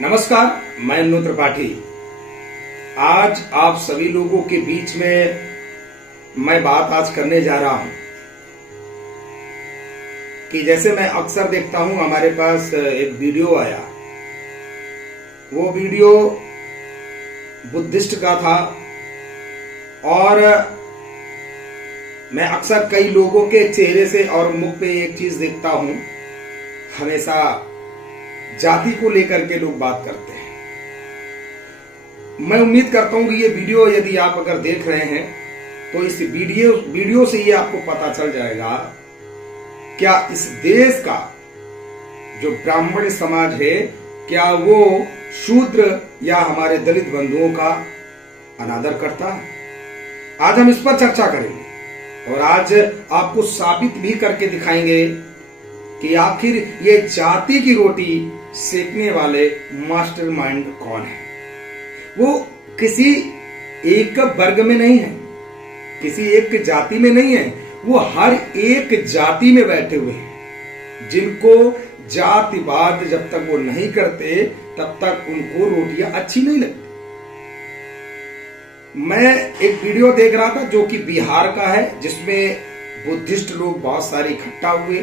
नमस्कार, मैं अनु त्रिपाठी। आज आप सभी लोगों के बीच में मैं बात आज करने जा रहा हूं कि जैसे मैं अक्सर देखता हूं, हमारे पास एक वीडियो आया। वो वीडियो बुद्धिस्ट का था और मैं अक्सर कई लोगों के चेहरे से और मुख पे एक चीज देखता हूं, हमेशा जाति को लेकर के लोग बात करते हैं। मैं उम्मीद करता हूं कि ये वीडियो यदि आप अगर देख रहे हैं तो इस वीडियो से ये आपको पता चल जाएगा क्या इस देश का जो ब्राह्मण समाज है, क्या वो शूद्र या हमारे दलित बंधुओं का अनादर करता है। आज हम इस पर चर्चा करेंगे और आज आपको साबित भी करके दिखाएंगे कि आखिर ये जाति की रोटी सेकने वाले मास्टरमाइंड कौन है। वो किसी एक वर्ग में नहीं है, किसी एक जाति में नहीं है, वो हर एक जाति में बैठे हुए हैं। जिनको जातिवाद जब तक वो नहीं करते तब तक उनको रोटियां अच्छी नहीं लगती। मैं एक वीडियो देख रहा था जो कि बिहार का है, जिसमें बुद्धिस्ट लोग बहुत सारे इकट्ठा हुए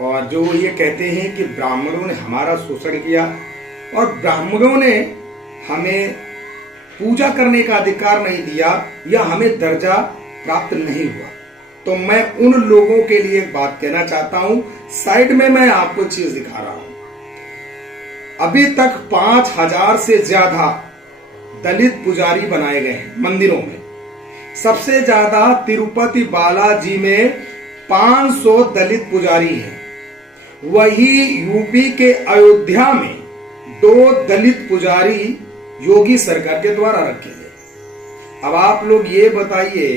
और जो ये कहते हैं कि ब्राह्मणों ने हमारा शोषण किया और ब्राह्मणों ने हमें पूजा करने का अधिकार नहीं दिया या हमें दर्जा प्राप्त नहीं हुआ। तो मैं उन लोगों के लिए एक बात कहना चाहता हूं। साइड में मैं आपको चीज दिखा रहा हूं। अभी तक 5000 से ज्यादा दलित पुजारी बनाए गए हैं मंदिरों में। सबसे ज्यादा तिरुपति बालाजी में 500 दलित पुजारी हैं। वही यूपी के अयोध्या में 2 दलित पुजारी योगी सरकार के द्वारा रखे गए। अब आप लोग ये बताइए,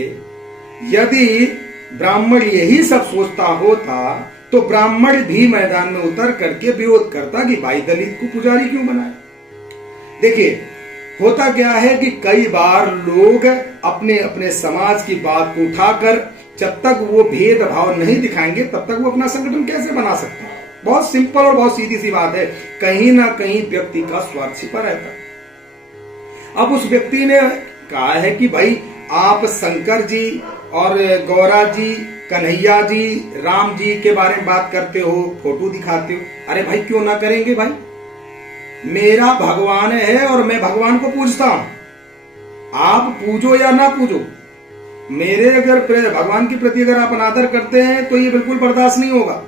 यदि ब्राह्मण यही सब सोचता होता तो ब्राह्मण भी मैदान में उतर करके विरोध करता कि भाई दलित को पुजारी क्यों बनाए। देखिए, होता क्या है कि कई बार लोग अपने अपने समाज की बात को उठाकर जब तक वो भेदभाव नहीं दिखाएंगे तब तक वो अपना संगठन कैसे बना सकते हैं। बहुत सिंपल और बहुत सीधी सी बात है। कहीं ना कहीं व्यक्ति का स्वार्थ छिपा रहता है। अब उस व्यक्ति ने कहा है कि भाई आप शंकर जी और गौरा जी, कन्हैया जी, राम जी के बारे में बात करते हो, फोटो दिखाते हो। अरे भाई क्यों ना करेंगे भाई, मेरा भगवान है और मैं भगवान को पूजता हूं। आप पूजो या ना पूजो, मेरे अगर भगवान के प्रति अगर आप अनादर करते हैं तो ये बिल्कुल बर्दाश्त नहीं होगा।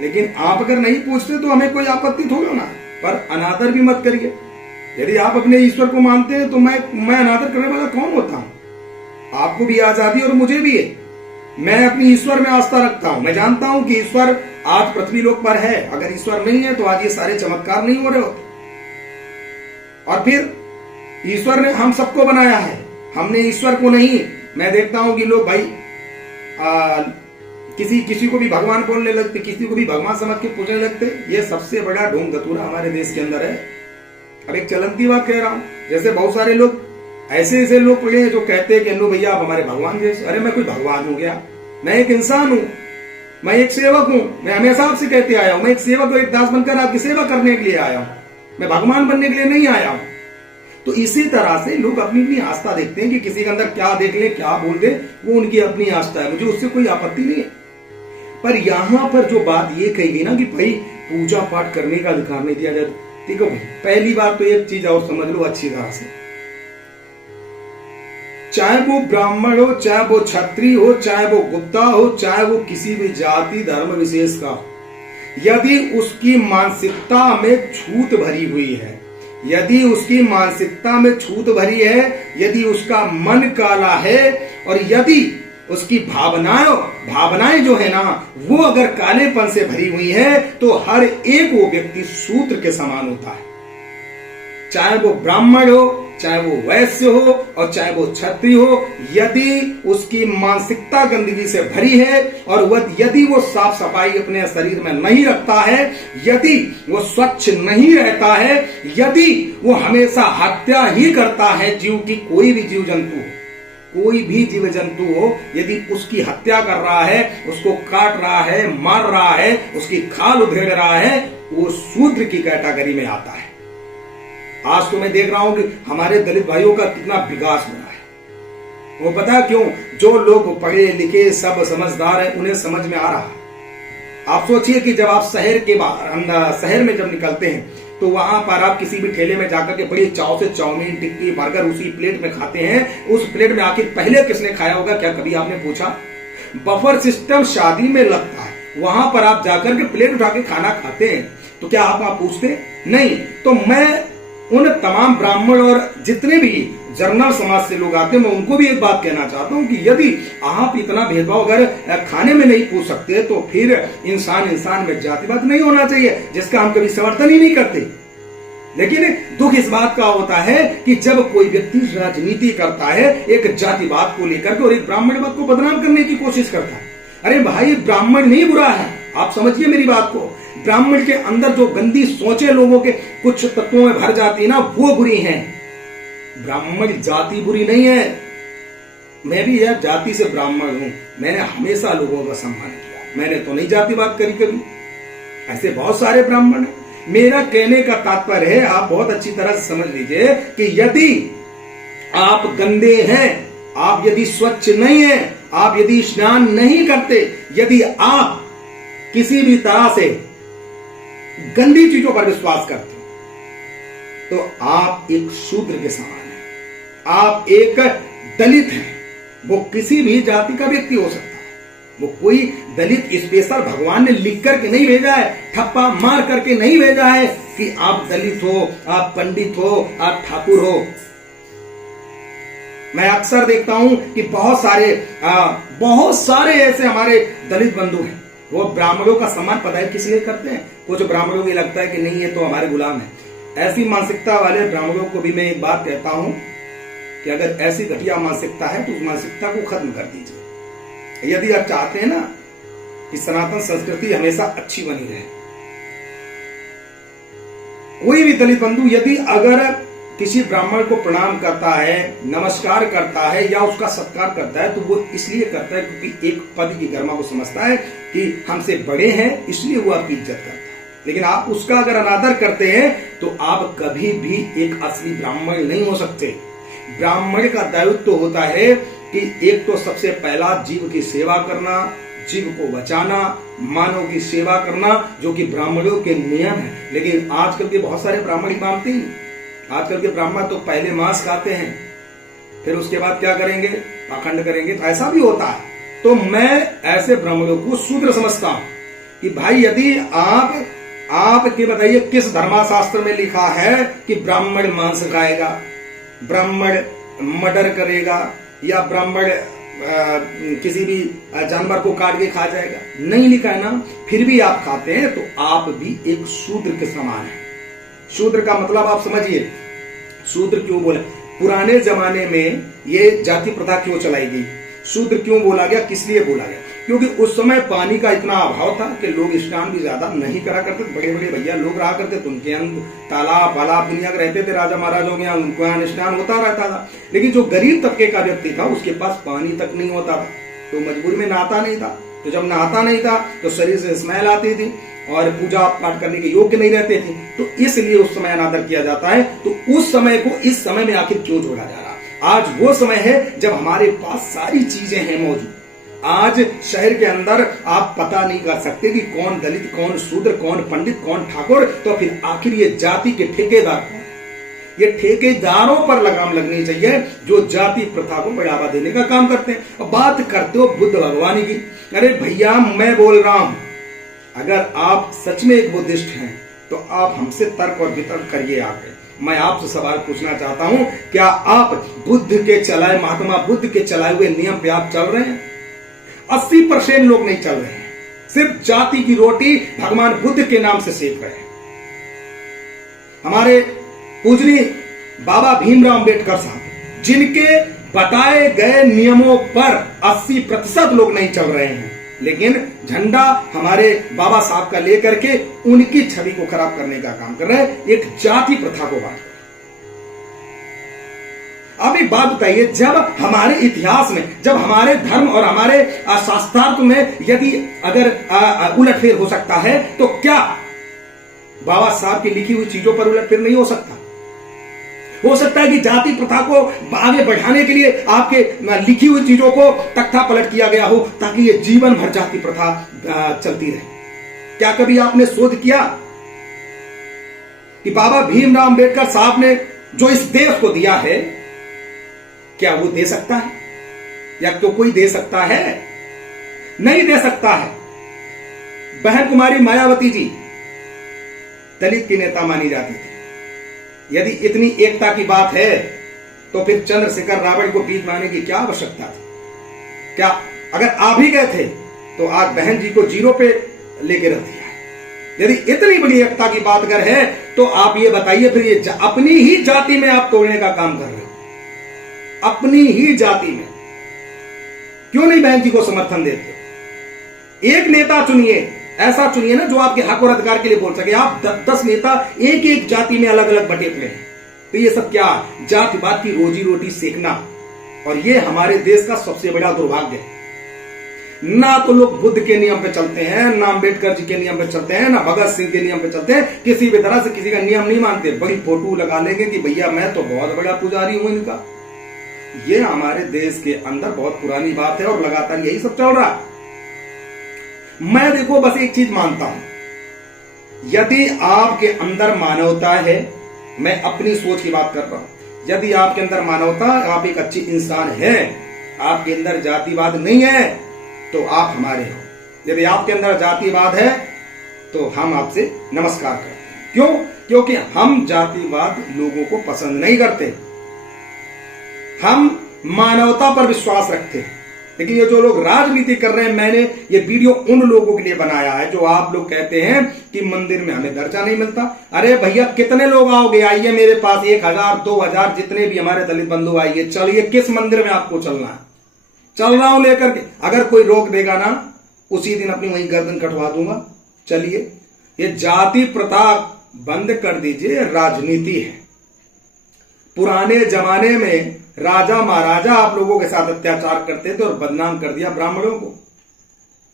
लेकिन आप अगर नहीं पूछते तो हमें कोई आपत्ति थोड़ी ना, पर अनादर भी मत करिए। यदि आप अपने ईश्वर को मानते हैं तो मैं अनादर करने वाला कौन होता हूं। आपको भी आजादी और मुझे भी है। मैं अपनी ईश्वर में आस्था रखता हूं। मैं जानता हूं कि ईश्वर आज पृथ्वी लोक पर है। अगर ईश्वर नहीं है तो आज ये सारे चमत्कार नहीं हो रहे होते। और फिर ईश्वर ने हम सबको बनाया है, हमने ईश्वर को नहीं। मैं देखता हूं कि लोग भाई किसी को भी भगवान बोलने लगते, किसी को भी भगवान समझ के पूजने लगते। ये सबसे बड़ा ढोंग धतूरा हमारे देश के अंदर है। अब एक चलंती बात कह रहा हूं, जैसे बहुत सारे लोग ऐसे लोग पड़े हैं जो कहते हैं कि अनु भैया आप हमारे भगवान जैसे। अरे मैं कोई भगवान हो गया? मैं एक इंसान हूं, मैं एक सेवक हूं। मैं हमेशा आपसे कहते आया हूं, मैं एक सेवक और एक दास बनकर आपकी सेवा करने के लिए आया हूं। मैं भगवान बनने के लिए नहीं आया हूं। तो इसी तरह से लोग अपनी अपनी आस्था देखते हैं कि किसी के अंदर क्या देख ले, क्या बोल दे, वो उनकी अपनी आस्था है। मुझे उससे कोई आपत्ति नहीं है। पर यहां पर जो बात ये कही गई ना कि भाई पूजा पाठ करने का अधिकार नहीं दिया जाता। देखो भाई, पहली बात तो एक चीज और समझ लो अच्छी तरह से, चाहे वो ब्राह्मण हो, चाहे वो क्षत्रिय हो, चाहे वो गुप्ता हो, चाहे वो किसी भी जाति धर्म विशेष का, यदि उसकी मानसिकता में छूत भरी हुई है, यदि उसकी मानसिकता में छूत भरी है, यदि उसका मन काला है और यदि उसकी भावनाएं जो है ना वो अगर कालेपन से भरी हुई है तो हर एक वो व्यक्ति शूद्र के समान होता है। चाहे वो ब्राह्मण हो, चाहे वो वैश्य हो और चाहे वो क्षत्रिय हो, यदि उसकी मानसिकता गंदगी से भरी है और यदि वो साफ सफाई अपने शरीर में नहीं रखता है, यदि वो स्वच्छ नहीं रहता है, यदि वो हमेशा हत्या ही करता है जीव की, कोई भी जीव जंतु कोई भी जीव जंतु हो, यदि उसकी हत्या कर रहा है, उसको काट रहा है, मार रहा है, उसकी खाल उधेड़ रहा है, वो शूद्र की कैटेगरी में आता है। आज तो मैं देख रहा हूं कि हमारे दलित भाइयों का कितना विकास हो रहा है। वो पता क्यों? जो लोग पढ़े लिखे सब समझदार हैं उन्हें समझ में आ रहा है। आप सोचिए कि जब आप शहर के बाहर शहर में जब निकलते हैं तो वहां पर आप किसी भी ठेले में जाकर के बड़ी चाव से चाउमीन टिक्की बर्गर उसी प्लेट में खाते हैं। उस प्लेट में आखिर पहले किसने खाया होगा? क्या कभी आपने पूछा? बफर सिस्टम शादी में लगता है, वहां पर आप जाकर के प्लेट उठा के खाना खाते हैं, तो क्या आप पूछते? नहीं। तो मैं उन तमाम ब्राह्मण और जितने भी जर्नल समाज से लोग आते हैं, मैं उनको भी एक बात कहना चाहता हूं कि यदि आप इतना भेदभाव अगर खाने में नहीं पूछ सकते तो फिर इंसान में जातिवाद नहीं होना चाहिए, जिसका हम कभी समर्थन ही नहीं करते। लेकिन दुख इस बात का होता है कि जब कोई व्यक्ति राजनीति करता है एक जातिवाद को लेकर के और एक ब्राह्मणवाद को बदनाम करने की कोशिश करता है। अरे भाई, ब्राह्मण नहीं बुरा है, आप समझिए मेरी बात को। ब्राह्मण के अंदर जो गंदी सोचे लोगों के कुछ तत्वों में भर जाती है ना, वो बुरी हैं। ब्राह्मण जाति बुरी नहीं है। मैं भी यार जाति से ब्राह्मण हूं, मैंने हमेशा लोगों का सम्मान किया, मैंने तो नहीं जातिवाद करी कभी। ऐसे बहुत सारे ब्राह्मण हैं। मेरा कहने का तात्पर्य है, आप बहुत अच्छी तरह से समझ लीजिए कि यदि आप गंदे हैं, आप यदि स्वच्छ नहीं है, आप यदि स्नान नहीं करते, यदि आप किसी भी तरह से गंदी चीजों पर विश्वास करते हो, तो आप एक शूद्र के समान हैं, आप एक दलित हैं। वो किसी भी जाति का व्यक्ति हो सकता है, वो कोई दलित स्पेशल भगवान ने लिख करके नहीं भेजा है, ठप्पा मार करके नहीं भेजा है कि आप दलित हो, आप पंडित हो, आप ठाकुर हो। मैं अक्सर देखता हूं कि बहुत सारे ऐसे हमारे दलित बंधु हैं, वो ब्राह्मणों का सम्मान पता है किस लिए करते हैं? कुछ ब्राह्मणों को लगता है कि नहीं ये तो हमारे गुलाम है। ऐसी मानसिकता वाले ब्राह्मणों को भी मैं एक बात कहता हूं कि अगर ऐसी घटिया मानसिकता है तो उस मानसिकता को खत्म कर दीजिए। यदि आप चाहते हैं ना कि सनातन संस्कृति हमेशा अच्छी बनी रहे, कोई भी दलित बंधु यदि अगर किसी ब्राह्मण को प्रणाम करता है, नमस्कार करता है या उसका सत्कार करता है, तो वो इसलिए करता है क्योंकि एक पद की गरिमा को समझता है कि हमसे बड़े हैं, इसलिए वो आपकी इज्जत करता है। लेकिन आप उसका अगर अनादर करते हैं तो आप कभी भी एक असली ब्राह्मण नहीं हो सकते। ब्राह्मण का दायित्व तो होता है कि एक तो सबसे पहला जीव की सेवा करना, जीव को बचाना, मानव की सेवा करना, जो कि ब्राह्मणों के नियम है। लेकिन आजकल के बहुत सारे ब्राह्मण ही मानते ही नहीं। आजकल के ब्राह्मण तो पहले मांस खाते हैं, फिर उसके बाद क्या करेंगे? पाखंड करेंगे। तो ऐसा भी होता है। तो मैं ऐसे ब्राह्मणों को शूद्र समझता हूं कि भाई यदि आप के बताइए किस धर्मशास्त्र में लिखा है कि ब्राह्मण मांस खाएगा, ब्राह्मण मर्डर करेगा या ब्राह्मण किसी भी जानवर को काट के खा जाएगा? नहीं लिखा है ना। फिर भी आप खाते हैं तो आप भी एक शूद्र के समान हैं। शूद्र का मतलब आप समझिए, शूद्र क्यों बोले? पुराने जमाने में ये जाति प्रथा क्यों चलाई गई? शूद्र क्यों बोला गया? किस लिए बोला गया? क्योंकि उस समय पानी का इतना अभाव था कि लोग स्नान भी ज्यादा नहीं करा करते। बड़े बड़े भैया लोग रहा करते तो उनके यहाँ तालाब दुनिया के रहते थे, राजा महाराजों के यहाँ, उनको यहाँ स्नान होता रहता था। लेकिन जो गरीब तबके का व्यक्ति था उसके पास पानी तक नहीं होता था, तो मजबूरी में नहाता नहीं था। तो जब नहाता नहीं था तो शरीर से स्मेल आती थी और पूजा पाठ करने के योग्य नहीं रहते थे। तो इसलिए उस समय अनादर किया जाता है। तो उस समय को इस समय में आखिर क्यों जोड़ा जा रहा? आज वो समय है जब हमारे पास सारी चीजें हैं मौजूद। आज शहर के अंदर आप पता नहीं कर सकते कि कौन दलित, कौन शूद्र, कौन पंडित, कौन ठाकुर। तो फिर आखिर ये जाति के ठेकेदार कौन? ये ठेकेदारों पर लगाम लगनी चाहिए जो जाति प्रथा को बढ़ावा देने का काम करते हैं। अब बात करते हो बुद्ध भगवान की। अरे भैया, मैं बोल रहा हूं, अगर आप सच में एक बुद्धिस्ट हैं तो आप हमसे तर्क और वितर्क करिए। आके मैं आपसे सवाल पूछना चाहता हूं, क्या आप बुद्ध के चलाए, महात्मा बुद्ध के चलाए हुए नियम पे आप चल रहे हैं? 80% लोग नहीं चल रहे हैं, सिर्फ जाति की रोटी भगवान बुद्ध के नाम से सेक रहे हैं। हमारे पूजनीय बाबा भीमराव अंबेडकर साहब, जिनके बताए गए नियमों पर 80% लोग नहीं चल रहे हैं, लेकिन झंडा हमारे बाबा साहब का लेकर के उनकी छवि को खराब करने का काम कर रहे हैं, एक जाति प्रथा को बांट। अब एक बात बताइए, जब हमारे इतिहास में, जब हमारे धर्म और हमारे शास्त्रार्थ में यदि अगर उलटफेर हो सकता है, तो क्या बाबा साहब की लिखी हुई चीजों पर उलटफेर नहीं हो सकता? हो सकता है कि जाति प्रथा को आगे बढ़ाने के लिए आपके लिखी हुई चीजों को तख्ता पलट किया गया हो ताकि ये जीवन भर जाति प्रथा चलती रहे। क्या कभी आपने शोध किया कि बाबा भीमराव अंबेडकर साहब ने जो इस देश को दिया है, क्या वो दे सकता है या तो कोई दे सकता है? नहीं दे सकता है। बहन कुमारी मायावती जी दलित की नेता मानी जाती थी। यदि इतनी एकता की बात है तो फिर चंद्रशेखर रावण को बीच में आने की क्या आवश्यकता थी? क्या अगर आप ही गए थे तो आज बहन जी को जीरो पे लेके रख दिया है। यदि इतनी बड़ी एकता की बात अगर है तो आप ये बताइए फिर ये अपनी ही जाति में आप तोड़ने का काम कर रहे हो। अपनी ही जाति में क्यों नहीं बहन जी को समर्थन देते? एक नेता चुनिए, ऐसा चुनिए ना जो आपके हक और अधिकार के लिए बोल सके। आप 10 नेता एक एक जाति में अलग अलग बटे हुए हैं, तो ये सब क्या जातिवाद की रोजी रोटी सेकना। और ये हमारे देश का सबसे बड़ा दुर्भाग्य है। ना तो लोग बुद्ध के नियम पे चलते हैं, ना अंबेडकर जी के नियम पे चलते हैं, ना भगत सिंह के नियम पे चलते हैं। किसी भी तरह से किसी का नियम नहीं मानते। बड़ी फोटो लगा लेंगे कि भैया मैं तो बहुत बड़ा पुजारी हूं इनका। ये हमारे देश के अंदर बहुत पुरानी बात है और लगातार यही सब चल रहा है। मैं देखो बस एक चीज मानता हूं, यदि आपके अंदर मानवता है, मैं अपनी सोच की बात कर रहा हूं, यदि आपके अंदर मानवता, आप एक अच्छी इंसान हैं, आपके अंदर जातिवाद नहीं है तो आप हमारे हो। यदि आपके अंदर जातिवाद है तो हम आपसे नमस्कार करते हैं। क्यों? क्योंकि हम जातिवाद लोगों को पसंद नहीं करते, हम मानवता पर विश्वास रखते हैं। लेकिन ये जो लोग राजनीति कर रहे हैं, मैंने ये वीडियो उन लोगों के लिए बनाया है जो आप लोग कहते हैं कि मंदिर में हमें दर्जा नहीं मिलता। अरे भैया कितने लोग आओगे? आइए मेरे पास 1000 2000 जितने भी हमारे दलित बंधु आइए, चलिए किस मंदिर में आपको चलना है, चल रहा हूं लेकर के। अगर कोई रोक देगा ना, उसी दिन अपनी वही गर्दन कटवा दूंगा। चलिए, ये जाति प्रथा बंद कर दीजिए, राजनीति है। पुराने जमाने में राजा महाराजा आप लोगों के साथ अत्याचार करते थे और बदनाम कर दिया ब्राह्मणों को।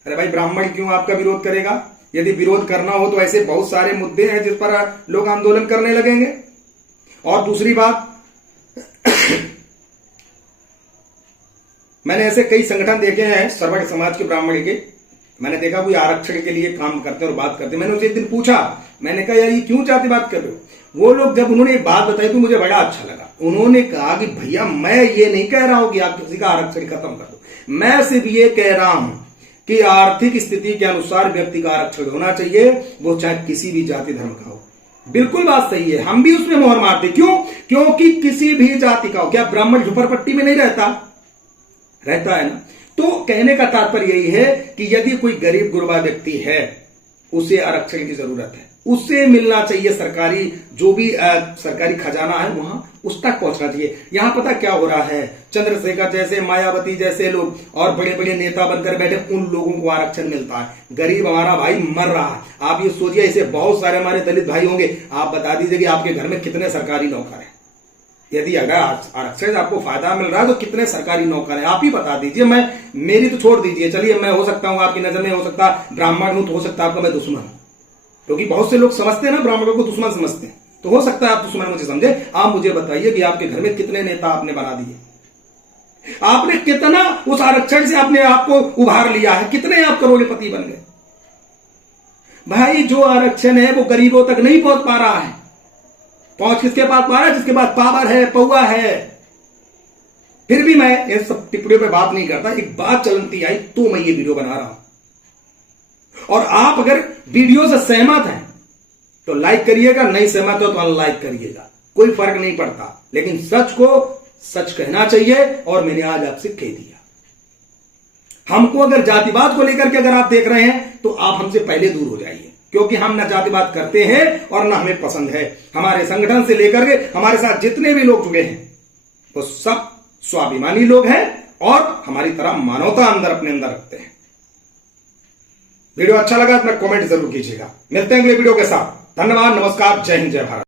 अरे भाई, ब्राह्मण क्यों आपका विरोध करेगा? यदि विरोध करना हो तो ऐसे बहुत सारे मुद्दे हैं जिस पर लोग आंदोलन करने लगेंगे। और दूसरी बात, मैंने ऐसे कई संगठन देखे हैं सर्वज्ञ समाज के ब्राह्मण के, मैंने देखा कोई आरक्षण के लिए काम करते और बात करते। मैंने उसे एक दिन पूछा, मैंने कहा यार ये क्यों जाति बात कर रहे हो? वो लोग जब उन्होंने एक बात बताई तो मुझे बड़ा अच्छा लगा। उन्होंने कहा कि भैया मैं ये नहीं कह रहा हूं कि आप किसी का आरक्षण खत्म कर दो, मैं सिर्फ ये कह रहा हूं कि आर्थिक स्थिति के अनुसार व्यक्ति का आरक्षण होना चाहिए, वो चाहे किसी भी जाति धर्म का हो। बिल्कुल बात सही है, हम भी उसमें मोहर मारते। क्यों? क्योंकि किसी भी जाति का हो, क्या ब्राह्मण झुपड़पट्टी में नहीं रहता है ना? तो कहने का तात्पर्य यही है कि यदि कोई गरीब गुरबा व्यक्ति है, उसे आरक्षण की जरूरत है, उसे मिलना चाहिए। सरकारी जो भी सरकारी खजाना है वहां उस तक पहुंचना चाहिए। यहां पता क्या हो रहा है, चंद्रशेखर जैसे, मायावती जैसे लोग और बड़े बड़े नेता बनकर बैठे, उन लोगों को आरक्षण मिलता है। गरीब हमारा भाई मर रहा है। आप ये सोचिए, ऐसे बहुत सारे हमारे दलित भाई होंगे। आप बता दीजिए कि आपके घर में कितने सरकारी नौकर हैं। यदि अगर आरक्षण आपको फायदा मिल रहा है तो कितने सरकारी नौकर हैं, आप ही बता दीजिए। मैं मेरी तो छोड़ दीजिए, चलिए मैं हो सकता हूं आपकी नजर में, हो सकता ब्राह्मण हूं तो हो सकता है आपका मैं दुश्मन हूं, क्योंकि बहुत से लोग समझते हैं ना, ब्राह्मणों को दुश्मन समझते हैं। तो हो सकता है आप दुश्मन मुझे समझे। आप मुझे बताइए कि आपके घर में कितने नेता आपने बना दिए, आपने कितना उस आरक्षण से आपने आपको उभार लिया है, कितने आप करोड़पति बन गए। भाई जो आरक्षण है वो गरीबों तक नहीं पहुंच पा रहा है। पहुंच किसके पास पा रहा है? जिसके पास पावर है, पौवा है। फिर भी मैं इन सब टिप्पणियों पे बात नहीं करता। एक बात चलती आई तो मैं ये वीडियो बना रहा हूं। और आप अगर वीडियो से सहमत हैं तो लाइक करिएगा, नहीं सहमत हो तो अनलाइक करिएगा, कोई फर्क नहीं पड़ता। लेकिन सच को सच कहना चाहिए और मैंने आज आपसे कह दिया। हमको अगर जातिवाद को लेकर के अगर आप देख रहे हैं तो आप हमसे पहले दूर हो जाइए, क्योंकि हम न जातिवाद करते हैं और न हमें पसंद है। हमारे संगठन से लेकर के हमारे साथ जितने भी लोग जुड़े हैं वो सब स्वाभिमानी लोग हैं और हमारी तरह मानवता अंदर अपने अंदर रखते हैं। वीडियो अच्छा लगा तो कमेंट जरूर कीजिएगा। मिलते हैं अगले वीडियो के साथ। धन्यवाद, नमस्कार, जय हिंद, जय भारत।